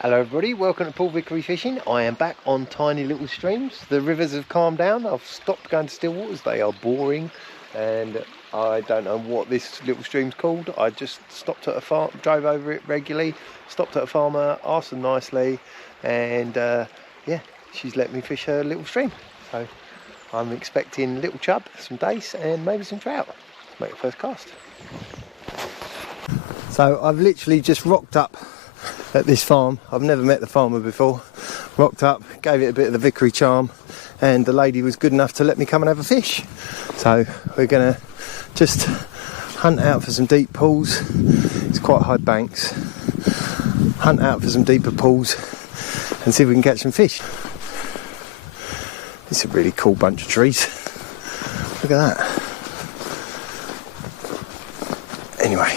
Hello everybody, welcome to Paul Vickery Fishing. I am back on tiny little streams. The rivers have calmed down. I've stopped going to still waters. They are boring and I don't know what this little stream's called. I just stopped at a farm, drove over it regularly, stopped at a farmer, asked them nicely, and yeah, she's let me fish her little stream. So I'm expecting little chub, some dace and maybe some trout to make the first cast. So I've literally just rocked up at this farm. I've never met the farmer before. Rocked up, gave it a bit of the Vickery charm, and the lady was good enough to let me come and have a fish. So we're gonna just hunt out for some deep pools. It's quite high banks. Hunt out for some deeper pools and see if we can catch some fish. It's a really cool bunch of trees. Look at that. Anyway,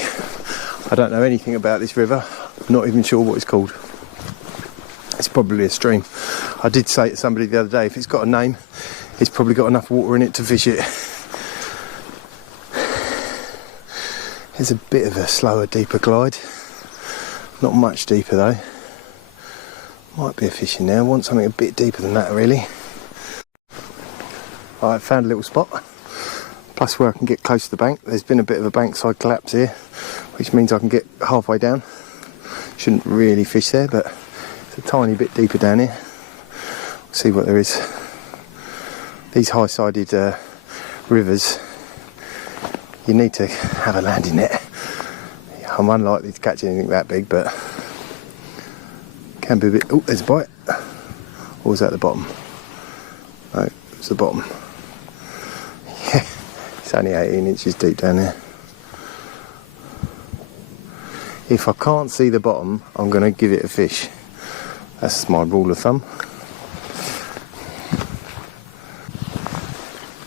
I don't know anything about this river. Not even sure what it's called. It's probably a stream. I did say to somebody the other day, if it's got a name, it's probably got enough water in it to fish it. There's a bit of a slower, deeper glide. Not much deeper though. Might be a fish in there. I want something a bit deeper than that really. I found a little spot. Plus where I can get close to the bank. There's been a bit of a bankside collapse here, which means I can get halfway down. Shouldn't really fish there, but it's a tiny bit deeper down here. We'll see what there is. These high-sided rivers, you need to have a landing net. I'm unlikely to catch anything that big, but can be a bit. Oh, there's a bite. Or was that the bottom? No, it's the bottom. Yeah, it's only 18 inches deep down there. If I can't see the bottom, I'm going to give it a fish. That's my rule of thumb.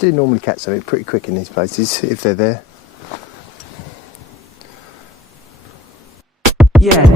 Do normally catch something pretty quick in these places, if they're there. Yeah.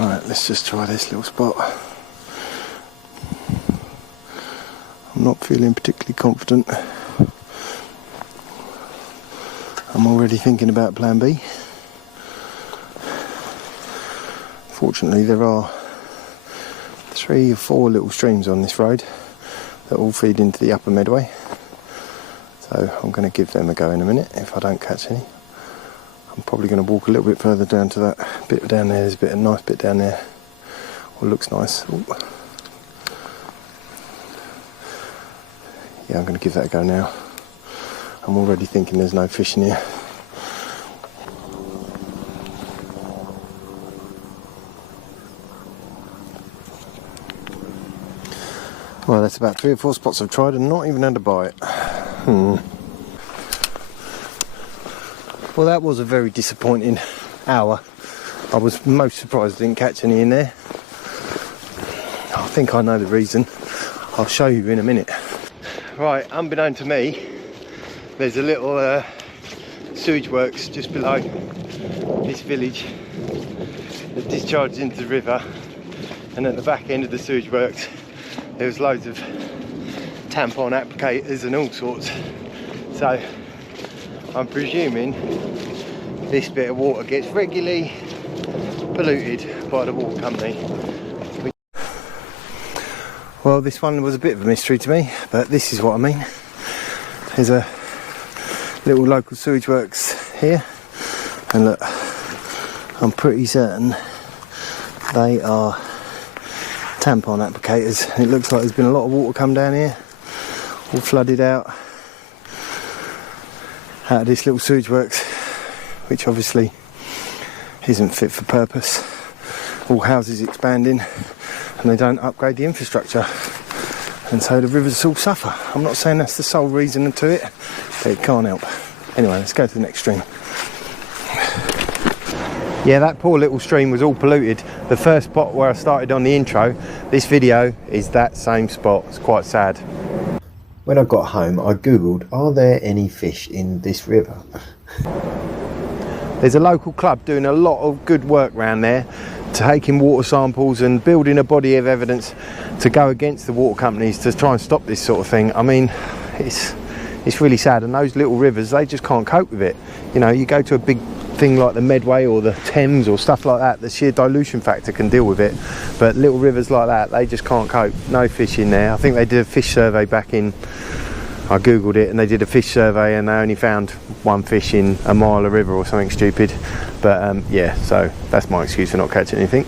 Right, let's just try this little spot. I'm not feeling particularly confident. I'm already thinking about plan B. Fortunately, there are 3 or 4 little streams on this road that all feed into the upper Medway. So I'm going to give them a go in a minute if I don't catch any. I'm probably going to walk a little bit further down to that bit down there. There's a nice bit down there. Well, looks nice. Ooh. Yeah, I'm going to give that a go now. I'm already thinking there's no fish in here. Well, that's about 3 or 4 spots I've tried and not even had a bite. Well, that was a very disappointing hour. I was most surprised I didn't catch any in there. I think I know the reason. I'll show you in a minute. Right, unbeknown to me, there's a little sewage works just below this village that discharges into the river, and at the back end of the sewage works there was loads of tampon applicators and all sorts. So I'm presuming this bit of water gets regularly polluted by the water company. Well, this one was a bit of a mystery to me, but this is what I mean. There's a little local sewage works here, and look, I'm pretty certain they are tampon applicators. It looks like there's been a lot of water come down here, all flooded out of this little sewage works, which obviously isn't fit for purpose. All houses expanding and they don't upgrade the infrastructure. and so the rivers all suffer. I'm not saying that's the sole reason to it, but it can't help. Anyway, let's go to the next stream. Yeah, that poor little stream was all polluted. The first spot where I started on the intro, this video is that same spot. It's quite sad. When I got home, I googled, are there any fish in this river? There's a local club doing a lot of good work around there, taking water samples and building a body of evidence to go against the water companies to try and stop this sort of thing. I mean, it's really sad, and those little rivers, they just can't cope with it. You know, you go to a big thing like the Medway or the Thames or stuff like that, the sheer dilution factor can deal with it, but little rivers like that, they just can't cope. No fish in there. I think they did a fish survey back in, I googled it, and they did a fish survey and they only found one fish in a mile of river or something stupid. But yeah, so that's my excuse for not catching anything.